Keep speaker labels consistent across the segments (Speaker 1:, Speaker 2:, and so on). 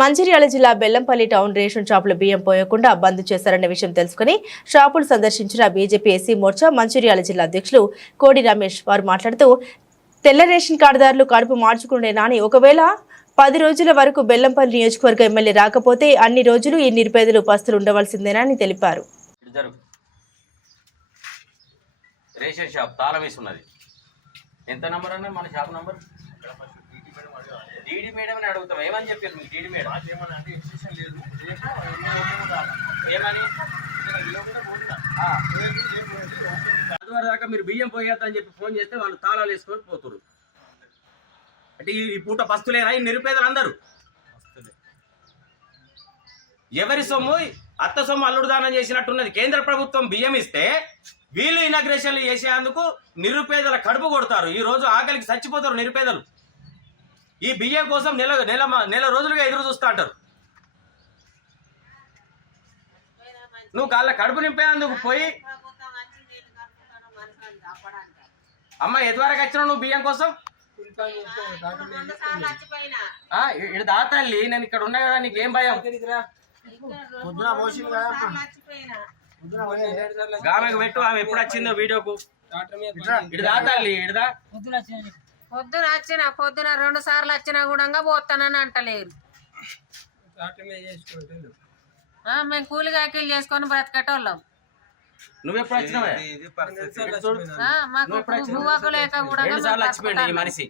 Speaker 1: మంచిర్యాల జిల్లా Bellampalli town ration షాపులు బియ్యం పోయకుండా బంద్ చేశారన్న విషయం తెలుసుకుని షాపులు సందర్శించిన బీజేపీ ఎస్సీ మోర్చా మంచిర్యాల జిల్లా అధ్యక్షులు కోడి రమేష్ వారు మాట్లాడుతూ తెల్ల రేషన్ కార్డుదారులు కడుపు మార్చుకునే అని ఒకవేళ పది రోజుల వరకు బెల్లంపల్లి నియోజకవర్గ ఎమ్మెల్యే రాకపోతే అన్ని రోజులు ఈ నిరుపేదలు పస్తులు ఉండవలసిందేనా అని తెలిపారు.
Speaker 2: రేషన్ షాప్ తాళం వేసి ఉన్నది ఎంత నంబర్ అన్న మన షాప్ నంబర్? డీడీ మేడం అని అడుగుతాం. ఏమని చెప్పారు మీకు డీడీ మేడం ఏమని. ఆదివారం దాకా మీరు బియ్యం పోయేద్దని చెప్పి ఫోన్ చేస్తే వాళ్ళు తాళాలు వేసుకొని పోతురు అంటే ఈ ఈ పూట పస్తులేనా? ఈ నిరుపేదలు అందరూ ఎవరి సొమ్ము? అత్త సొమ్ము అల్లుడు దానం చేసినట్టున్నది. కేంద్ర ప్రభుత్వం బియ్యం ఇస్తే వీళ్ళు ఇనాగ్రేషన్లు చేసేందుకు నిరుపేదల కడుపు కొడతారు. ఈ రోజు ఆకలికి చచ్చిపోతారు నిరుపేదలు. ఈ బియ్యం కోసం నెల నెల నెల రోజులుగా ఎదురు చూస్తా అంటారు. నువ్వు కాళ్ళ కడుపు నింపేందుకు పోయి అమ్మ ఎదువరకు వచ్చినావు నువ్వు బియ్యం కోసం? ఆ, ఇ- ఇటు దాతల్లి నేను ఇక్కడ ఉన్నా కదా నీకేం భయం? ఆమెకు పెట్టు ఆమె ఎప్పుడు వచ్చిందో వీడియోకు. ఇటు దాతల్లి ఇటుదా
Speaker 3: పొద్దున వచ్చిన పొద్దున రెండు సార్లు వచ్చినా కూడా పోతానని అంటలేరు. మేము కూలిగాకిలు చేసుకొని బ్రతకటోళ్ళం.
Speaker 2: నువ్వు ఎప్పుడు వచ్చినావే?
Speaker 3: ఆ, మాకు భూవకు లేక కూడా
Speaker 2: రెండు సార్లు వచ్చిపోయింది ఈ మనిషి.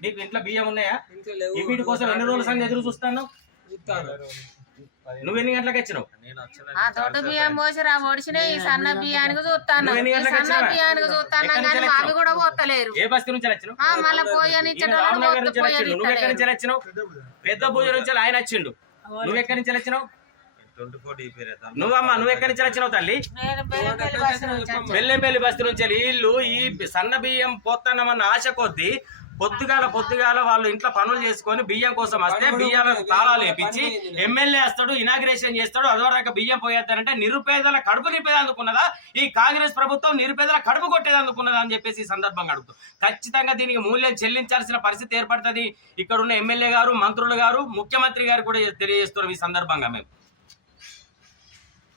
Speaker 2: నీకు ఇంట్లో బియ్యం ఉన్నాయా? ఈ వీటి కోసం ఎన్ని రోజుల సంగతి ఎదురు చూస్తాను నువ్వు ఎన్ని గంటలకు వచ్చినావు?
Speaker 3: ఆ దొడ్డు బియ్యం పోసి రా ఈ సన్న బియ్యానికి చూస్తాను.
Speaker 2: నువ్వు ఎన్ని
Speaker 3: ఈ
Speaker 2: గంటలకు
Speaker 3: సన్న
Speaker 2: వచ్చినావా?
Speaker 3: బియ్యానికి చూస్తాను
Speaker 2: ఎక్కడి నుంచి
Speaker 3: కానీ
Speaker 2: వచ్చినావు?
Speaker 3: కూడా పోతలేరు.
Speaker 2: ఏ బస్తీ నుంచి వచ్చినావు?
Speaker 3: ఆ, మళ్ళా పోయని
Speaker 2: ఈయన రామనగర్ నుంచి వచ్చిండు. నువ్వు ఎక్కడి నుంచి
Speaker 3: ఇచ్చటోళ్ళు
Speaker 2: వచ్చినావు? పెద్ద పూజ నుంచి ఆయన వచ్చిండు. నువ్వు ఎక్కడి నుంచి వచ్చినావు? నువ్వమ్మా నువ్వు ఎక్కడి నుంచి వచ్చినావు తల్లి? వెల్లెంపల్లి బస్తీ నుంచి వీళ్ళు ఈ సన్న బియ్యం పోతానమన్న ఆశ కొద్దీ పొద్దుగాల పొద్దుగాల వాళ్ళు ఇంట్లో పనులు చేసుకొని బియ్యం కోసం వస్తే బియ్యాల తాళాలు వేపించి ఎమ్మెల్యే వస్తాడు ఇనాగ్రేషన్ చేస్తాడు అదోరాక బియ్యం పోయేస్తారంటే నిరుపేదల కడుపు నింపేదందుకున్నదా ఈ కాంగ్రెస్ ప్రభుత్వం నిరుపేదల కడుపు కొట్టేదందుకున్నదా అని చెప్పేసి ఈ సందర్భంగా అడుగుతాం. ఖచ్చితంగా దీనికి మూల్యం చెల్లించాల్సిన పరిస్థితి ఏర్పడుతుంది. ఇక్కడ ఉన్న ఎమ్మెల్యే గారు మంత్రులు గారు ముఖ్యమంత్రి గారు కూడా తెలియజేస్తున్నాం ఈ సందర్భంగా మేము.